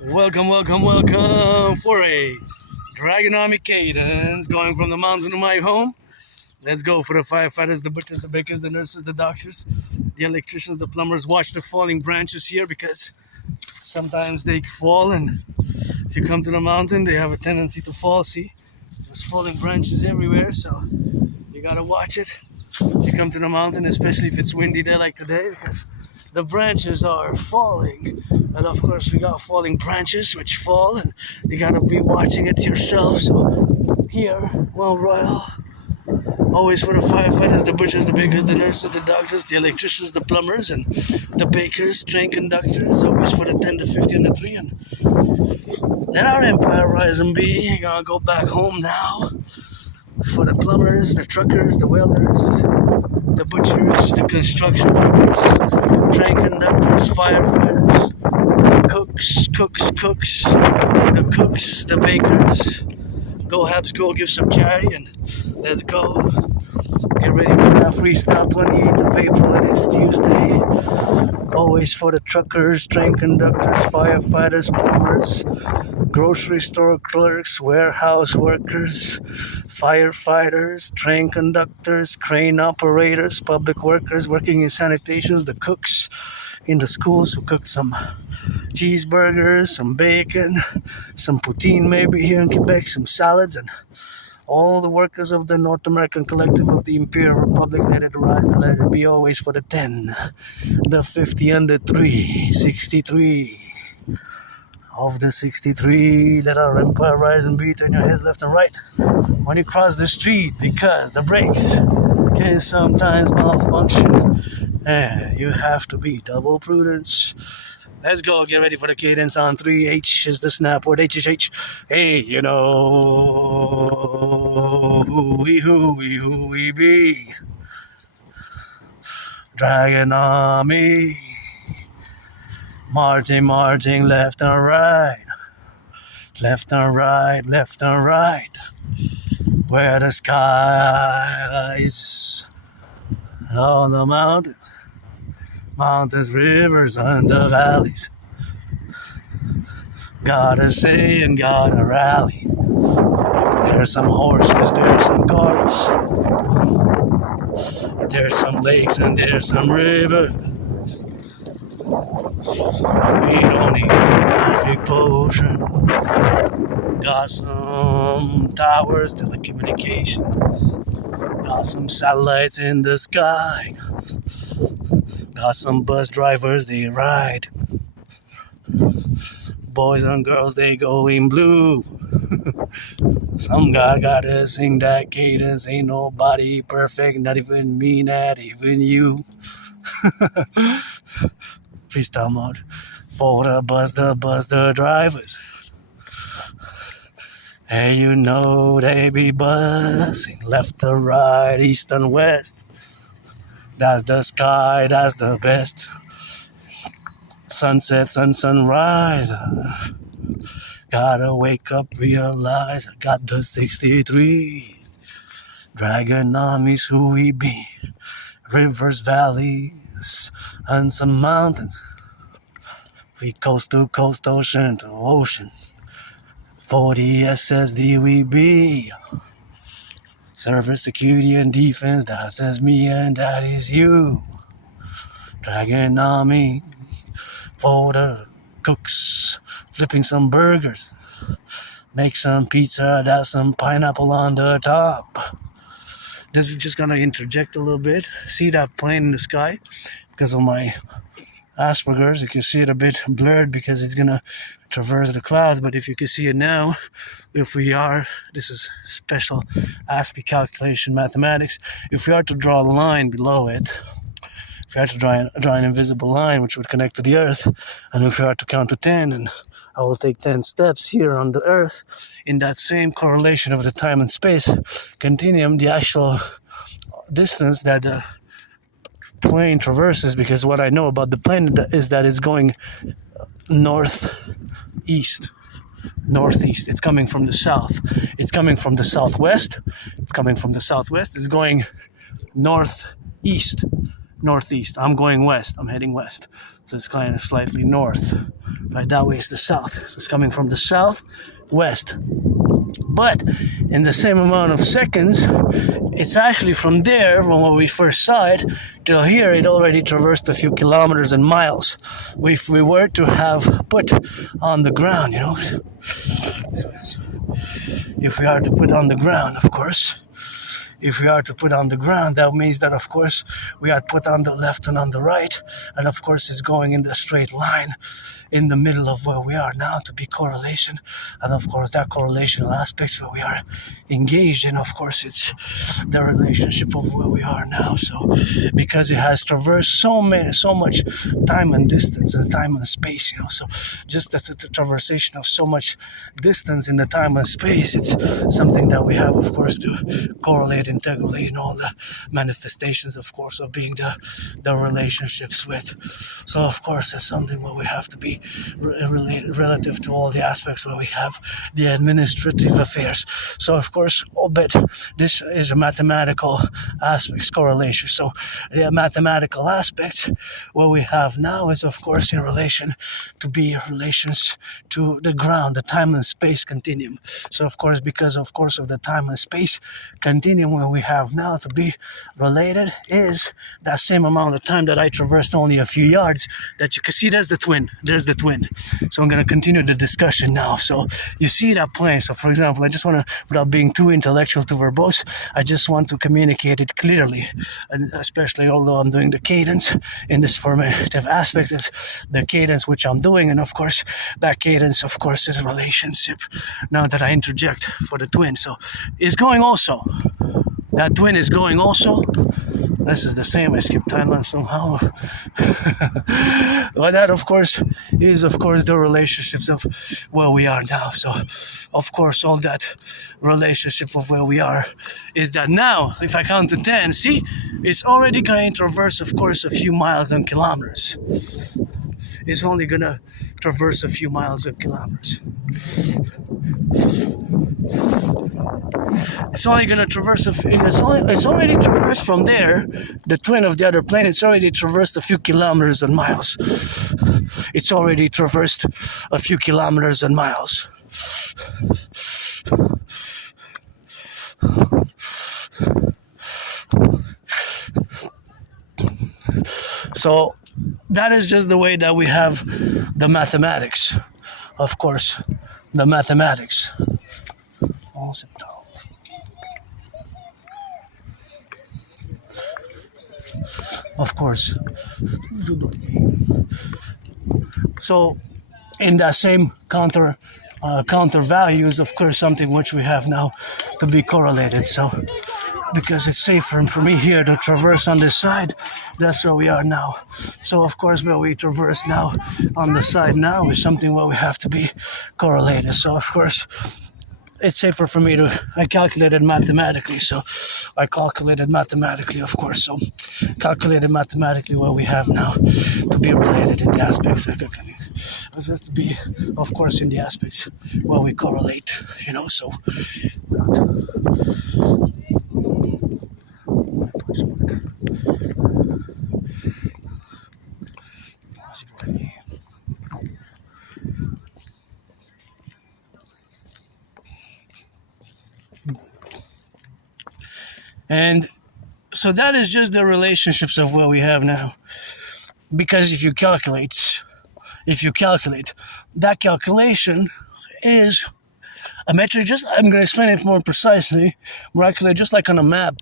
Welcome for a Dragon Army Cadence going from the mountain to my home. Let's go for the firefighters, the butchers, the bakers, the nurses, the doctors, the electricians, the plumbers. Watch the falling branches here because sometimes they fall, and if you come to the mountain, they have a tendency to fall. See, there's falling branches everywhere, so you gotta watch it if you come to the mountain, especially if it's windy there like today, because the branches are falling. And of course we got falling branches which fall, and you gotta be watching it yourself. So here, well, Royal, always for the firefighters, the butchers, the bakers, the nurses, the doctors, the electricians, the plumbers, and the bakers, train conductors, always for the 10, the 50, and the 3. And let our empire rise and be. You're gonna go back home now for the plumbers, the truckers, the welders, the butchers, the construction workers, train conductors, firefighters, cooks, the cooks, the bakers. Go Habs, go give some carry, and let's go. Get ready for that freestyle 28th of April. It is Tuesday. Always for the truckers, train conductors, firefighters, plumbers, grocery store clerks, warehouse workers, firefighters, train conductors, crane operators, public workers working in sanitations, the cooks in the schools who cooked some cheeseburgers, some bacon, some poutine maybe here in Quebec, some salads, and all the workers of the North American Collectif of the Imperium Republic. Let it rise, let it be always for the 10, the 50, and the 3, 63. Of the 63, let our empire rise and be. Turn your heads left and right when you cross the street, because the brakes can sometimes malfunction, and you have to be double prudence. Let's go. Get ready for the cadence on 3. H is the snap word. HHH. Hey, you know who we be. Dragon Army. Marching left and right. Left and right. Where the skies on the mountains, rivers, and the valleys. Gotta say and gotta rally. There's some horses, there's some carts, there's some lakes, and there's some rivers. We don't need a magic potion. Got some towers, telecommunications. Got some satellites in the sky. Got some bus drivers, they ride. Boys and girls, they go in blue. Some guy gotta sing that cadence. Ain't nobody perfect, not even me, not even you. Freestyle mode. For the bus, the drivers. Hey, you know they be buzzing left to right, east and west. That's the sky, that's the best. Sunsets and sunrise. Gotta wake up, realize I got the 63. Dragon Army's who we be. Rivers, valleys, and some mountains. We coast to coast, ocean to ocean. For the SSD we be. Service, security, and defense, that says me and that is you. Dragon Army. For the cooks, flipping some burgers. Make some pizza, that's some pineapple on the top. This is just gonna interject a little bit. See that plane in the sky? Because of my Asperger's, you can see it a bit blurred because it's gonna traverse the clouds. But if you can see it now, this is special Aspiesque calculation mathematics. If we are to draw a line below it, if we are to draw an invisible line which would connect to the earth, and if we are to count to 10, and I will take 10 steps here on the earth, in that same correlation of the time and space continuum, the actual distance that the plane traverses, because what I know about the plane is that it's going northeast. It's coming from the south. It's coming from the southwest. It's going northeast. northeast. I'm going west. I'm heading west. So it's kind of slightly north. Right, that way is the south. So it's coming from the south west. But in the same amount of seconds, it's actually from there, from when we first saw it, till here, it already traversed a few kilometers and miles. If we were to have put on the ground, you know, if we are to put on the ground, of course, if we are to put on the ground, that means that, of course, we are put on the left and on the right, and of course it's going in the straight line in the middle of where we are now to be correlation. And of course that correlational aspect where we are engaged in, of course, it's the relationship of where we are now. So because it has traversed so much time and distance and time and space, you know, so just that's the traversation of so much distance in the time and space, it's something that we have, of course, to correlate integrally in all the manifestations, of course, of being the relationships with. So of course it's something where we have to be related relative to all the aspects where we have the administrative affairs. So of course, but this is a mathematical aspects correlation. So the mathematical aspects where we have now is, of course, in relation to be relations to the ground, the time and space continuum. So of course, because of course of the time and space continuum where we have now to be related is that same amount of time that I traversed only a few yards, that you can see there's the twin. So I'm going to continue the discussion now. So you see that plane. So for example, I just want to, without being too intellectual, too verbose, I just want to communicate it clearly, and especially although I'm doing the cadence in this formative aspect of the cadence which I'm doing, and of course that cadence, of course, is a relationship now that I interject for the twin. So it's going also. That twin is going also. This is the same. I skipped timeline somehow. But that, of course, is, of course, the relationships of where we are now. So, of course, all that relationship of where we are is that now, if I count to 10, see, it's already going to traverse, of course, a few miles and kilometers. It's only going to traverse a few miles and kilometers. It's only going to traverse, it's already traversed from there, the twin of the other plane, it's already traversed a few kilometers and miles. It's already traversed a few kilometers and miles. So that is just the way that we have the mathematics, of course, the mathematics. Of course. So in that same counter values, of course, something which we have now to be correlated. So because it's safer for me here to traverse on this side, that's where we are now. So of course where we traverse now on the side now is something where we have to be correlated. So of course it's safer for me to, I calculated mathematically, of course, so calculated mathematically what we have now to be related in the aspects. It has to be, of course, in the aspects where we correlate, you know, so. And so that is just the relationships of what we have now. Because if you calculate, that calculation is a metric. Just, I'm going to explain it more precisely. Calculate just like on a map.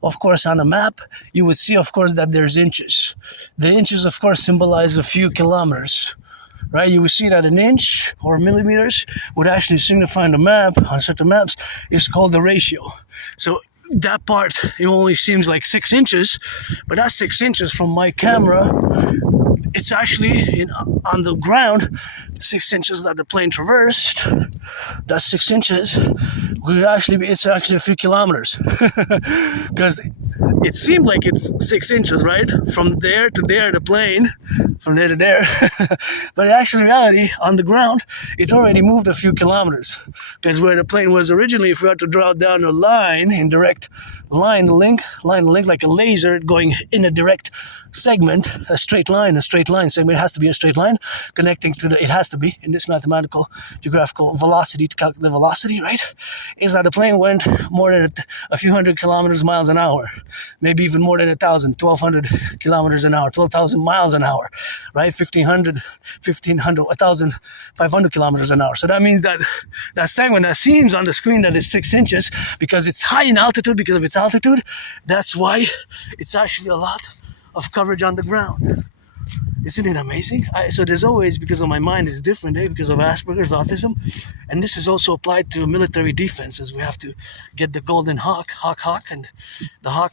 Of course, on a map, you would see, of course, that there's inches. The inches, of course, symbolize a few kilometers. Right, you would see that an inch or millimeters would actually signify on the map, on certain maps, is called the ratio. So that part, it only seems like 6 inches, but that's 6 inches from my camera. It's actually on the ground, 6 inches that the plane traversed. That's 6 inches. It's actually a few kilometers, because it seemed like it's 6 inches, right? From there to there, the plane, from there to there. But in actual reality, on the ground, it already moved a few kilometers. Because where the plane was originally, if we had to draw down a line, in direct line link like a laser going in a direct segment, a straight line segment, it has to be a straight line connecting to it has to be, in this mathematical geographical velocity, to calculate the velocity, right? Is that the plane went more than a few hundred kilometers miles an hour, maybe even more than 1,200 kilometers an hour, 12,000 miles an hour, right? 1,500 kilometers an hour. So that means that segment that seems on the screen that is 6 inches, because it's high in altitude, because of its altitude, that's why it's actually a lot of coverage on the ground. Isn't it amazing? So there's always, because of my mind is different, because of Asperger's, autism, and this is also applied to military defenses. We have to get the golden hawk, and the hawk,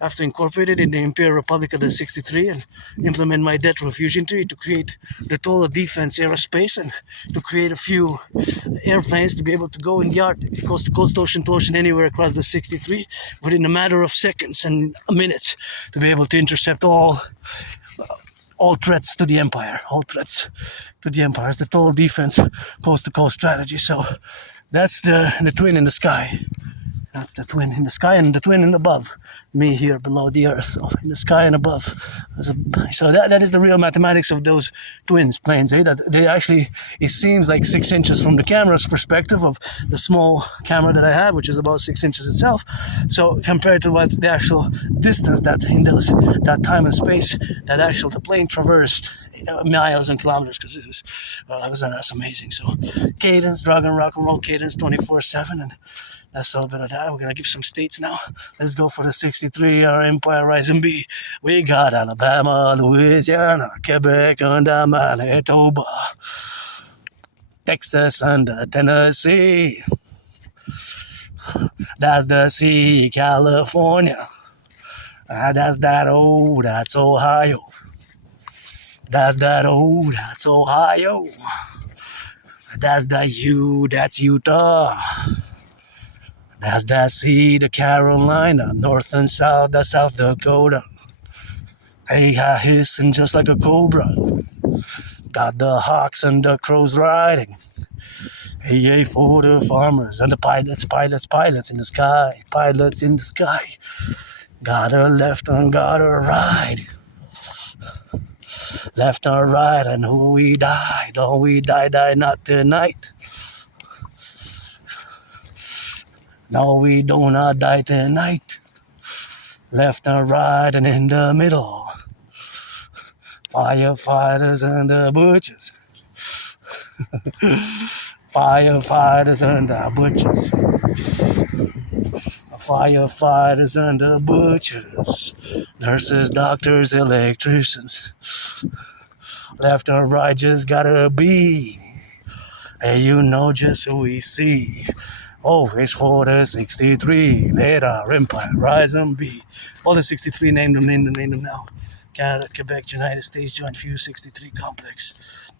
I have to incorporate it in the Imperial Republic of the 63 and implement my debt refusion theory to create the total defense aerospace and to create a few airplanes to be able to go in the Arctic, coast to coast, ocean to ocean, anywhere across the 63 within a matter of seconds and minutes, to be able to intercept all threats to the empire, It's the total defense, coast to coast strategy. So that's the twin in the sky. That's the twin in the sky and the twin in above. Me here below the earth. So in the sky and above. So that is the real mathematics of those twins planes. That they actually, it seems like 6 inches from the camera's perspective of the small camera that I have, which is about 6 inches itself. So compared to what the actual distance that in that time and space that the plane traversed, miles and kilometers, because this is that's amazing. So Cadence, Rock&Roll Cadence 24/7, and that's a little bit of that. We're gonna give some states now. Let's go for the 63, our Empire Rising B. We got Alabama, Louisiana, Quebec, and Manitoba, Texas, and Tennessee. That's the C, California. That's Ohio. That's Ohio. That's the U, that's Utah. That's the C, the Carolina, North and South, that's South Dakota. Hey, hissing just like a cobra. Got the hawks and the crows riding. Hey, for the farmers and the pilots in the sky. Pilots in the sky. Got her left and got her right. Left or right, and who we die. Don't we die not tonight. No, we do not die tonight. Left and right and in the middle. Firefighters and the butchers. Firefighters and the butchers. Firefighters and the butchers. Nurses, doctors, electricians. Left or right just gotta be. Hey, you know just who we see. Always for the 63. Let our empire rise and be. All the 63 name them now. Canada, Quebec, United States, Joint Fuse 63 Complex.